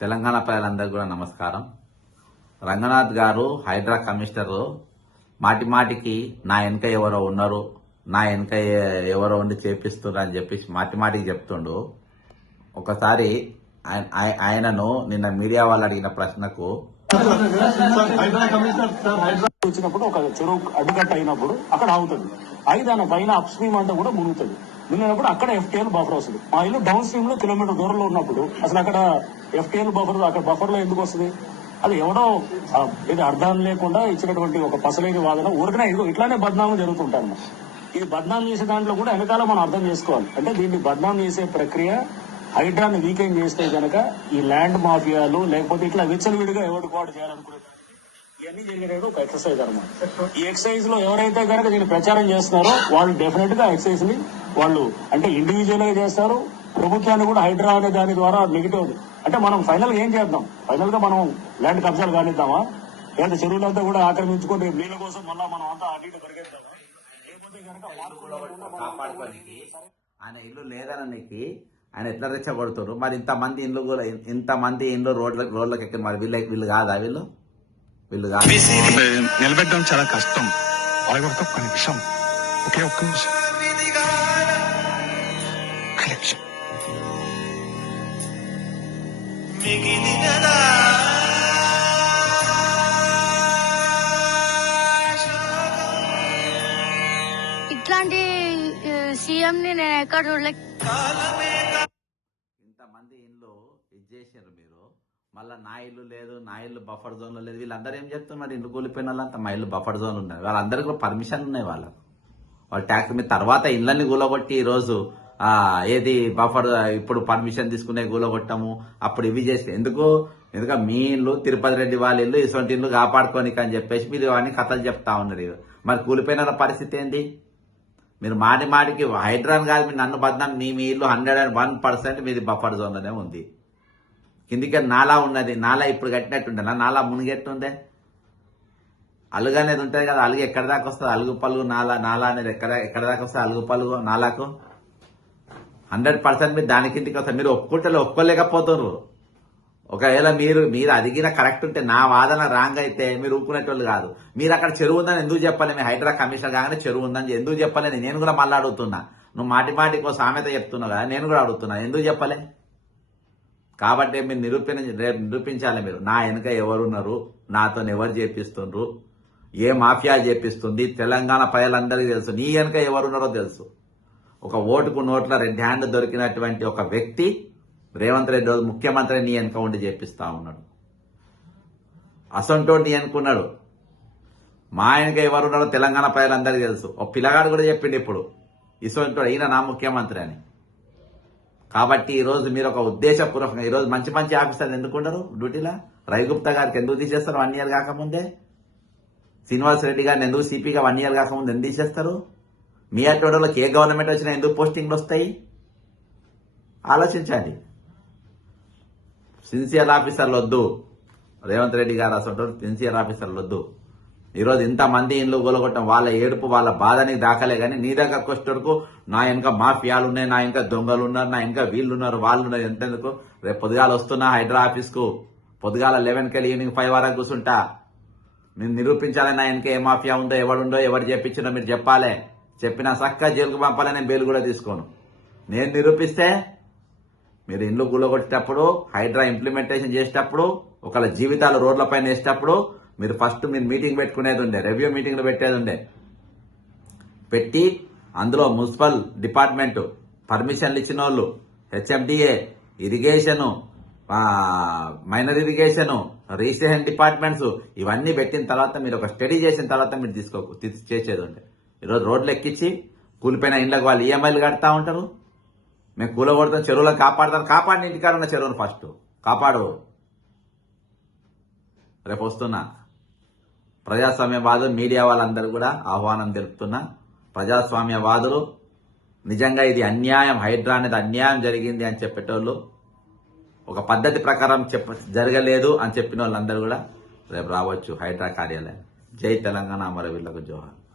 తెలంగాణ ప్రజలందరికీ కూడా నమస్కారం. రంగనాథ్ గారు హైడ్రా కమిషనరు మాటి మాటికి నా వెనక ఎవరో ఉన్నారు నా వెనక ఎవరో ఉండి చేపిస్తున్నారు అని చెప్పేసి మాటి మాటికి చెప్తుండు. ఒకసారి ఆయన- ఆయనను నిన్న మీడియా వాళ్ళు అడిగిన ప్రశ్నకు వచ్చినప్పుడు ఒక చెరువు అడ్డుకట్ట అయినప్పుడు అక్కడ ఆగుతుంది. అయి దాని పైన అప్ స్ట్రీమ్ అంతా కూడా మునుగుతుంది. మునిగినప్పుడు అక్కడ ఎఫ్టీఎల్ బఫర్ వస్తుంది. మా ఇల్లు డౌన్ స్ట్రీమ్లో కిలోమీటర్ దూరంలో ఉన్నప్పుడు అసలు అక్కడ ఎఫ్టీఎల్ బఫర్ అక్కడ బఫర్లో ఎందుకు వస్తుంది? అది ఎవడో ఇది అర్థం లేకుండా ఇచ్చినటువంటి ఒక పసలేని వాదన ఊరికనే ఇట్లానే బద్నామం జరుగుతుంటాను ఇది బద్నామం చేసే దాంట్లో కూడా వెనకాల మనం అర్థం చేసుకోవాలి. అంటే దీన్ని బద్నామం చేసే ప్రక్రియ హైడ్రాన్ని వీకెండ్ చేస్తే గనక ఈ ల్యాండ్ మాఫియాలు లేకపోతే ఇట్లా విచ్చలవిడిగా ఎవరికి వాడు చేయాలనుకునే ఇవన్నీ జరిగేది ఒక ఎక్సర్సైజ్ అనమాట ఈ ఎక్సర్సైజ్లో ఎవరైతే గనక దీన్ని ప్రచారం చేస్తున్నారో వాళ్ళు డెఫినెట్గా ఎక్సర్సైజ్ని వాళ్ళు అంటే ఇండివిజువల్గా చేస్తారు. ప్రభుత్వాన్ని కూడా హైడ్రా అనే దాని ద్వారా నెగిటివ్ అంటే మనం ఫైనల్గా ఏం చేద్దాం? ఫైనల్గా మనం ల్యాండ్ కబ్జాలు కానిద్దామా? లేదా చెరువులంతా కూడా ఆక్రమించుకొని నీళ్ళ కోసం మళ్ళా మనం అంతా అటు ఇటు పరిగెత్తామా? లేకపోతే కాపాడుకోనికి ఆయన ఇల్లు లేదననికి ఆయన ఎట్లా రెచ్చగొడుతున్నారు మరి ఇంతమంది ఇండ్లు కూడా ఇంతమంది ఇండ్లు రోడ్ల రోడ్లకు ఎక్కిన మరి వీళ్ళ వీళ్ళు కాదా వీళ్ళు? వీళ్ళు కాదు? నిలబెట్టడం చాలా కష్టం. అలాగే ఒక ఒక్క నిమిషం. ఒకే ఒక్క నిమిషం. ఒక్క నిమిషం. ఇట్లాంటి సీఎం ని నేను ఎక్కడ చూడలే. మంది ఇండ్లు ఇది చేసారు మీరు. మళ్ళీ నా ఇల్లు లేదు నా ఇల్లు బఫర్ జోన్లో లేదు. వీళ్ళందరూ ఏం చెప్తున్నారు? ఇల్లు కూలిపోయిన వాళ్ళంతా మా ఇల్లు బఫర్ జోన్ ఉన్నారు వాళ్ళందరికీ కూడా పర్మిషన్ ఉన్నాయి వాళ్ళకు. వాళ్ళ ట్యాక్స్ మీద తర్వాత ఇళ్ళని కూలగొట్టి ఈ రోజు ఏది బఫర్ ఇప్పుడు పర్మిషన్ తీసుకునే కూలగొట్టము. అప్పుడు ఇవి చేసి ఎందుకు? ఎందుకంటే మీ ఇల్లు తిరుపతి రెడ్డి వాళ్ళ ఇల్లు ఇటువంటి ఇల్లు కాపాడుకోనికి అని చెప్పేసి మీరు ఇవన్నీ కథలు చెప్తా ఉన్నారు. మరి కూలిపోయిన వాళ్ళ పరిస్థితి ఏంటి మీరు మాటి మాటికి హైడ్రాన్ కాదు మీరు నన్ను బద్దాం మీ మీ ఇల్లు హండ్రెడ్ అండ్ వన్ పర్సెంట్ మీది బఫర్ జోన్లోనే ఉంది. కిందికి నాలా ఉన్నది నాలా ఇప్పుడు కట్టినట్టుండే నాలా మునిగెట్టుందే అలుగు అనేది ఉంటుంది కదా అలుగు ఎక్కడ దాకా వస్తుంది? అలుగు పలుగు నాలా నాలా అనేది ఎక్కడ ఎక్కడ దాకా వస్తుంది? అలుగు పలుగు నాలాకు? హండ్రెడ్ పర్సెంట్ మీరు దాని కిందికి వస్తారు. మీరు ఒప్పుకుంటే ఒప్పుకోలేకపోతున్నారు ఒకవేళ మీరు మీరు అడిగిన కరెక్ట్ ఉంటే నా వాదన రాంగ్ అయితే మీరు ఊపుకునేటోళ్ళు కాదు. మీరు అక్కడ చెరువు ఉందని ఎందుకు చెప్పాలి? మీ హైదరా కమిషనర్ కాగానే చెరువు ఉందని ఎందుకు చెప్పాలని నేను కూడా మళ్ళీ అడుగుతున్నా. నువ్వు మాటి మాటికో సామెత చెప్తున్నావు కదా నేను కూడా అడుగుతున్నా. ఎందుకు చెప్పలే? కాబట్టి మీరు నిరూపణ నిరూపించాలి మీరు. నా వెనుక ఎవరున్నారు? నాతో ఎవరు చేపిస్తుండ్రు? ఏ మాఫియా చేపిస్తుంది? తెలంగాణ ప్రజలందరికీ తెలుసు. నీ వెనుక ఎవరున్నారో తెలుసు. ఒక ఓటుకు నోట్ల రెండు హ్యాండ్ దొరికినటువంటి ఒక వ్యక్తి రేవంత్ రెడ్డి రోజు ముఖ్యమంత్రి నీ వెనుక చేపిస్తా ఉన్నాడు. అసంటోడు నీ అనుకున్నాడు మా ఆయనకి ఎవరు ఉన్నాడో తెలంగాణ ప్రజలందరికీ తెలుసు. ఒక పిల్లగాడు కూడా చెప్పిండు ఇప్పుడు. ఇసంటోడు ఈయన నా ముఖ్యమంత్రి అని. కాబట్టి ఈరోజు మీరు ఒక ఉద్దేశపూర్వకంగా ఈరోజు మంచి మంచి ఆఫీసర్లు ఎందుకున్నారు డ్యూటీలా? రవిగుప్తా గారికి ఎందుకు తీసేస్తారు వన్ ఇయర్ కాకముందే? శ్రీనివాస్ రెడ్డి గారిని ఎందుకు సిపిగా వన్ ఇయర్ కాకముందు ఎందుకు తీసేస్తారు? మీ అటోడోలోకి ఏ గవర్నమెంట్ వచ్చినా ఎందుకు పోస్టింగ్లు వస్తాయి? ఆలోచించండి. సిన్సియర్ ఆఫీసర్లు వద్దు. రేవంత్ రెడ్డి గారు అసలు సిన్సియర్ ఆఫీసర్లు వద్దు. ఈరోజు ఇంతమంది ఇండ్లు గొలగొట్టం వాళ్ళ ఏడుపు వాళ్ళ బాధని దాకలే కానీ నీ దగ్గరకు వచ్చేటరకు నా ఇంకా మాఫియాలు ఉన్నాయి నా ఇంకా దొంగలు ఉన్నారు నా ఇంకా వీళ్ళు ఉన్నారు వాళ్ళు ఉన్నారు ఎంతెందుకు? రేపు పొద్దుగాల వస్తున్నా హైడ్రా ఆఫీస్కు. పొద్దుగాల లెవెన్కి వెళ్ళి ఈవినింగ్ ఫైవ్ వరకు కూర్చుంటా. నేను నిరూపించాలని నా వెనక ఏ మాఫియా ఉందో ఎవడుందో ఎవరు చెప్పించిందో మీరు చెప్పాలి. చెప్పినా చక్కగా జైలుకు పంపాలని నేను బెయిల్ కూడా తీసుకోను. నేను నిరూపిస్తే మీరు ఇండ్లు గుల్లగొట్టేటప్పుడు హైడ్రా ఇంప్లిమెంటేషన్ చేసేటప్పుడు ఒకళ్ళ జీవితాలు రోడ్లపైన వేసేటప్పుడు మీరు ఫస్ట్ మీరు మీటింగ్ పెట్టుకునేది ఉండే రివ్యూ మీటింగ్లు పెట్టేది ఉండే. పెట్టి అందులో మున్సిపల్ డిపార్ట్మెంట్ పర్మిషన్లు ఇచ్చిన వాళ్ళు HMDA irrigation minor irrigation registration departments ఇవన్నీ పెట్టిన తర్వాత మీరు ఒక స్టడీ చేసిన తర్వాత మీరు తీసుకో చేసేది ఉండే. ఈరోజు రోడ్లు ఎక్కించి కూలిపోయిన ఇండ్లకు వాళ్ళు ఈఎంఐలు కడతా ఉంటారు. మేము కూలగొడతాం చెరువులను కాపాడతాం. కాపాడిన ఇంటికాడన్న చెరువును ఫస్ట్ కాపాడు. రేపు వస్తున్నా. ప్రజాస్వామ్యవాదులు మీడియా వాళ్ళందరూ కూడా ఆహ్వానం తెలుపుతున్నా. ప్రజాస్వామ్యవాదులు నిజంగా ఇది అన్యాయం హైడ్రా అనేది అన్యాయం జరిగింది అని చెప్పేటోళ్ళు ఒక పద్ధతి ప్రకారం చెప్ప జరగలేదు అని చెప్పిన వాళ్ళందరూ కూడా రేపు రావచ్చు హైడ్రా కార్యాలయం. జై తెలంగాణ అమరవీళ్ళకు జోహార్.